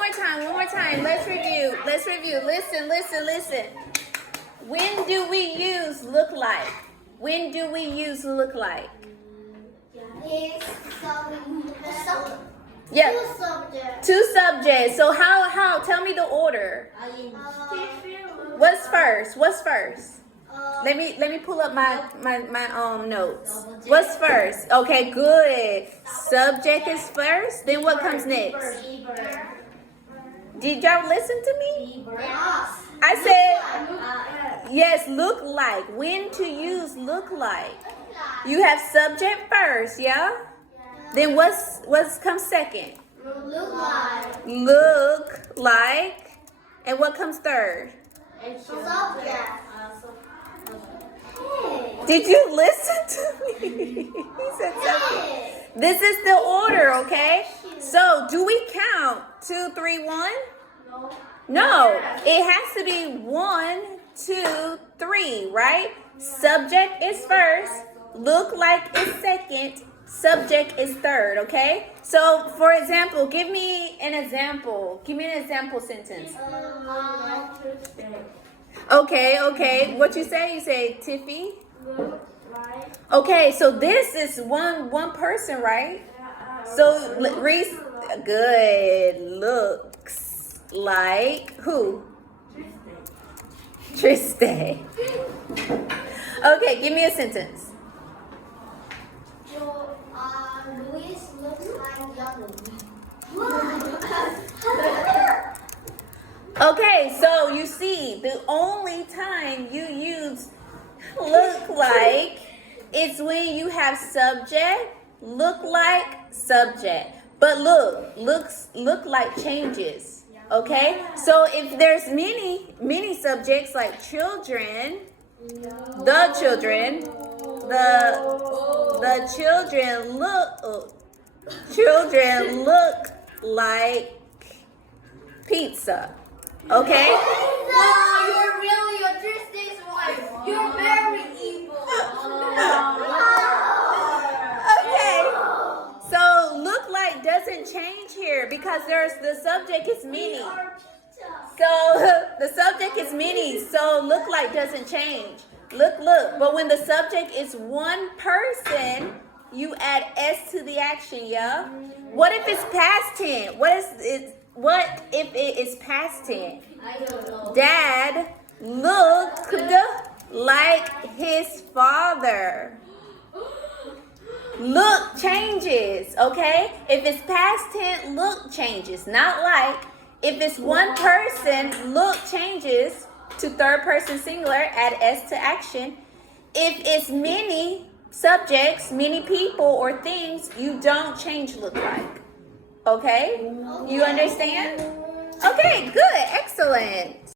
more time, one more time. Let's review. Listen. When do we use look like? When do we use look like? It's Yeah. two subjects. Two subjects. So how? Tell me the order. What's first? Let me pull up my notes. What's first? Okay, good. Subject is first. Then what comes next? Did y'all listen to me? I said yes. Look like. When to use look like? You have subject first, yeah. Then what's comes second? Look like. Look like. And what comes third? Subject. Did you listen to me? He said something. This is the order, okay? So do we count 2, 3, 1? No. It has to be 1, 2, 3, right? Subject is first. Look like is second. Subject is third, okay? So, for example, give me an example. Give me an example sentence. Okay. What you say? You say Tiffy? Okay, so this is one person, right? So, Reese, good. Looks like who? Triste. Okay, give me a sentence. Luis looks like yellow. Okay, so you see, the only time you use look like is when you have subject, look like, subject. But look like changes. Okay? So if there's many subjects like children, the children look like pizza. Okay? Wow, you're really a Tristan's wife. You're very evil. Okay. So look like doesn't change here because the subject is many. So the subject is many. So look like doesn't change. Look. But when the subject is one person, you add S to the action, yeah? What if it's past tense? What if it is past tense? I don't know. Dad looked like his father. Look changes, okay? If it's past tense, look changes, not like. If it's one person, look changes to third person singular, add S to action. If it's many subjects, many people or things, you don't change look like. Okay? You understand? Okay, good. Excellent.